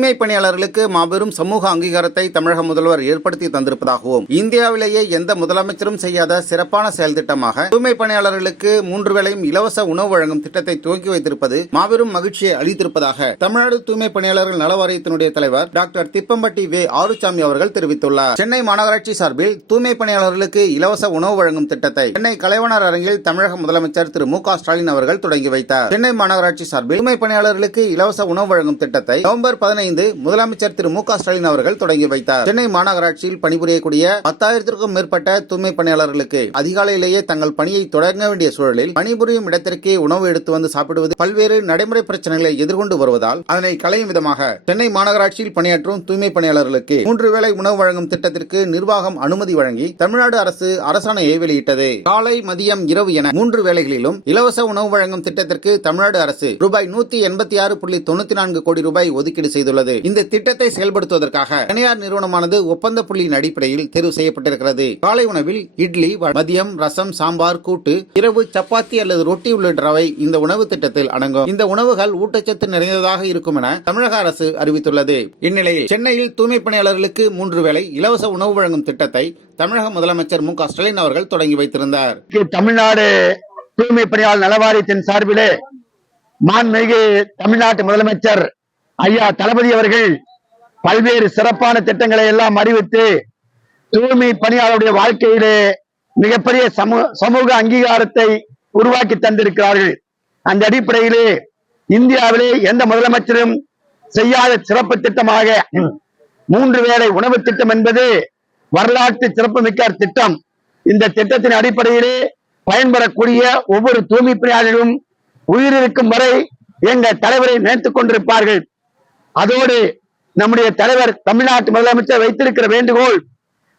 தூய்மை பணியாளர்களுக்கு மாபெரும் சமூக அங்கீகாரத்தை தமிழக முதல்வர் ஏற்படுத்தி தந்திருப்பதாகவும் இந்தியாவிலேயே எந்த முதலமைச்சரும் செய்யாத சிறப்பான செயல் திட்டமாக தூய்மை பணியாளர்களுக்கு மூன்று வேளையும் இலவச உணவு வழங்கும் திட்டத்தை துவக்கி வைத்திருப்பது மாபெரும் மகிழ்ச்சியை அளித்திருப்பதாக தமிழ்நாடு தூய்மை பணியாளர்கள் நல வாரியத்தினுடைய தலைவர் டாக்டர் திப்பம்பட்டி வே ஆறுசாமி அவர்கள் தெரிவித்துள்ளார். சென்னை மாநகராட்சி சார்பில் தூய்மை பணியாளர்களுக்கு இலவச உணவு வழங்கும் திட்டத்தை சென்னை கலைவனர் அரங்கில் தமிழக முதலமைச்சர் திரு மு க ஸ்டாலின் அவர்கள் தொடங்கி வைத்தார். சென்னை மாநகராட்சி சார்பில் தூய்மை பணியாளர்களுக்கு இலவச உணவு வழங்கும் திட்டத்தை நவம்பர் பதினைந்து முதலமைச்சர் திரு மு க ஸ்டாலின் அவர்கள் தொடங்கி வைத்தார். சென்னை மாநகராட்சியில் பணிபுரியக்கூடிய பத்தாயிரத்திற்கும் மேற்பட்ட தூய்மை பணியாளர்களுக்கு அதிகாலையிலேயே தங்கள் பணியை தொடங்க வேண்டிய சூழலில் பணிபுரியும் இடத்திற்கே உணவு எடுத்து வந்து சாப்பிடுவது பல்வேறு நடைமுறை பிரச்சனைகளை எதிர்கொண்டு வருவதால் அதனை களையும் விதமாக சென்னை மாநகராட்சியில் பணியாற்றும் தூய்மை பணியாளர்களுக்கு மூன்று வேளை உணவு வழங்கும் திட்டத்திற்கு நிர்வாகம் அனுமதி வழங்கி தமிழ்நாடு அரசு அரசாணையை வெளியிட்டது. காலை மதியம் இரவு என மூன்று வேளைகளிலும் இலவச உணவு வழங்கும் திட்டத்திற்கு தமிழ்நாடு அரசு ரூபாய் நூத்தி எண்பத்தி ஆறு புள்ளி தொண்ணூத்தி நான்கு கோடி ரூபாய் ஒதுக்கீடு செய்துள்ளது. இந்த திட்டத்தை செயல்படுத்துவதற்காக தனியார் நிறுவனமானது ஒப்பந்த புள்ளியின் அடிப்படையில் தேர்வு செய்யப்பட்டிருக்கிறது. காலை உணவில் இட்லி மதியம் ரசம் சாம்பார் கூட்டு இரவு சப்பாத்தி அல்லது ரொட்டி உள்ளிட்டவை இந்த உணவு திட்டத்தில் அடங்கும். இந்த உணவுகள் ஊட்டச்சத்து நிறைந்ததாக இருக்கும் என தமிழக அரசு அறிவித்துள்ளது. இந்நிலையில் சென்னையில் தூய்மை பணியாளர்களுக்கு மூன்று வேளை இலவச உணவு வழங்கும் திட்டத்தை தமிழக முதலமைச்சர் மு ஸ்டாலின் அவர்கள் தொடங்கி வைத்திருந்தார். தமிழ்நாடு தூய்மை பணியாளர் நலவாரியத்தின் சார்பிலே மாண்புமிகு தமிழ்நாட்டு முதலமைச்சர் ஐயா தளபதி அவர்கள் பல்வேறு சிறப்பான திட்டங்களை எல்லாம் அறிவித்து தூய்மை பணியாளருடைய வாழ்க்கையிலே மிகப்பெரிய சமூக சமூக அங்கீகாரத்தை உருவாக்கி தந்திருக்கிறார்கள். அந்த அடிப்படையிலே இந்தியாவிலே எந்த முதலமைச்சரும் செய்யாத சிறப்பு திட்டமாக மூன்று வேளை உணவு திட்டம் என்பது வரலாற்று சிறப்புமிக்க திட்டம். இந்த திட்டத்தின் அடிப்படையிலே பயன்பெறக்கூடிய ஒவ்வொரு தூய்மை பணியாளர்களும் உயிரிழக்கும் வரை எங்கள் தலைவரை நினைத்துக் கொண்டிருப்பார்கள். அதோடு நம்முடைய தலைவர் தமிழ்நாட்டு முதலமைச்சர் வைத்திருக்கிற வேண்டுகோள்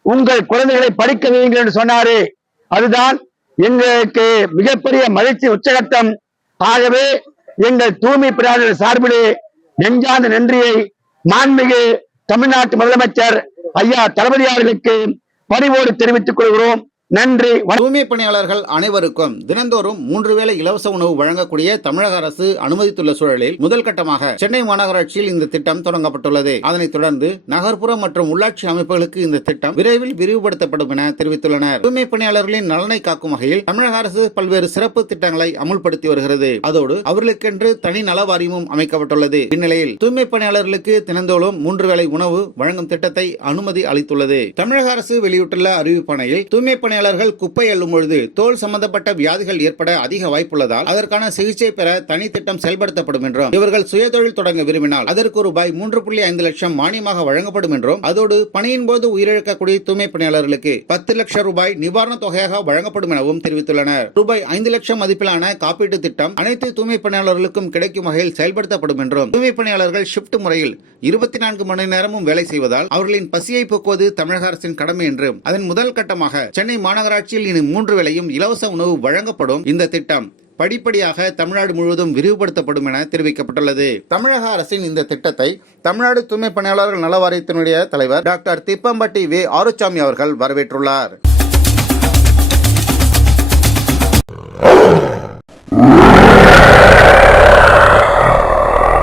உங்கள் குழந்தைகளை படிக்க வையுங்கள் என்று சொன்னாரு. அதுதான் எங்களுக்கு மிகப்பெரிய மகிழ்ச்சி உச்சகட்டம். ஆகவே எங்கள் தூய்மை பணியாளர்கள் சார்பிலே நெஞ்சார்ந்த நன்றியை மாண்புமிகு தமிழ்நாட்டு முதலமைச்சர் ஐயா தளபதி அவர்களுக்கு பணிவோடு தெரிவித்துக் கொள்கிறோம். நன்றி தூய்மை பணியாளர்கள் அனைவருக்கும் தினந்தோறும் மூன்று வேளை இலவச உணவு வழங்கக்கூடிய தமிழக அரசு அனுமதித்துள்ள சூழலில் முதல் கட்டமாக சென்னை மாநகராட்சியில் இந்த திட்டம் தொடங்கப்பட்டுள்ளது. அதனைத் தொடர்ந்து நகர்ப்புற மற்றும் உள்ளாட்சி அமைப்புகளுக்கு இந்த திட்டம் விரைவில் விரிவுபடுத்தப்படும் என தெரிவித்துள்ளனர். தூய்மை பணியாளர்களின் நலனை காக்கும் வகையில் தமிழக அரசு பல்வேறு சிறப்பு திட்டங்களை அமுல்படுத்தி வருகிறது. அதோடு அவர்களுக்கென்று தனி நல வாரியமும் அமைக்கப்பட்டுள்ளது. இந்நிலையில் தூய்மை பணியாளர்களுக்கு தினந்தோறும் மூன்று வேளை உணவு வழங்கும் திட்டத்தை அனுமதி அளித்துள்ளது. தமிழக அரசு வெளியிட்டுள்ள அறிவிப்பாணையில் தூய்மை பணியாளர்கள் குப்பை அள்ளும் பொழுது தோல் சம்பந்தப்பட்ட வியாதிகள் ஏற்பட அதிக வாய்ப்புள்ளதால் அதற்கான சிகிச்சை பெற தனி திட்டம் செயல்படுத்தப்படும் என்றும் இவர்கள் சுயதொழில் தொடங்க விரும்பினால் அதற்கு ரூபாய் மூன்று புள்ளி ஐந்து லட்சம் மானியமாக வழங்கப்படும் என்றும் அதோடு பணியின் போது உயிரிழக்கக்கூடிய தூய்மை பணியாளர்களுக்கு பத்து லட்சம் ரூபாய் நிவாரணத் தொகையாக வழங்கப்படும் எனவும் தெரிவித்துள்ளனர். ரூபாய் ஐந்து லட்சம் மதிப்பிலான காப்பீட்டு திட்டம் அனைத்து தூய்மை பணியாளர்களுக்கும் கிடைக்கும் வகையில் செயல்படுத்தப்படும் என்றும் தூய்மை பணியாளர்கள் ஷிப்ட் முறையில் இருபத்தி நான்கு மணி நேரமும் வேலை செய்வதால் அவர்களின் பசியை போக்குவது தமிழக அரசின் கடமை என்றும் அதன் முதல் கட்டமாக சென்னை மாநகராட்சியில் இனி மூன்று வேளையும் இலவச உணவு வழங்கப்படும் இந்த திட்டம். படிப்படியாக தமிழ்நாடு முழுவதும் விரிவுபடுத்தப்படும் என தெரிவிக்கப்பட்டுள்ளது. தமிழக அரசின் இந்த திட்டத்தை தமிழ்நாடு தூய்மை பணியாளர்கள் நல வாரியத்தினுடைய தலைவர் டாக்டர் திப்பம்பட்டி வே ஆறுசாமி அவர்கள் வரவேற்றுள்ளார்.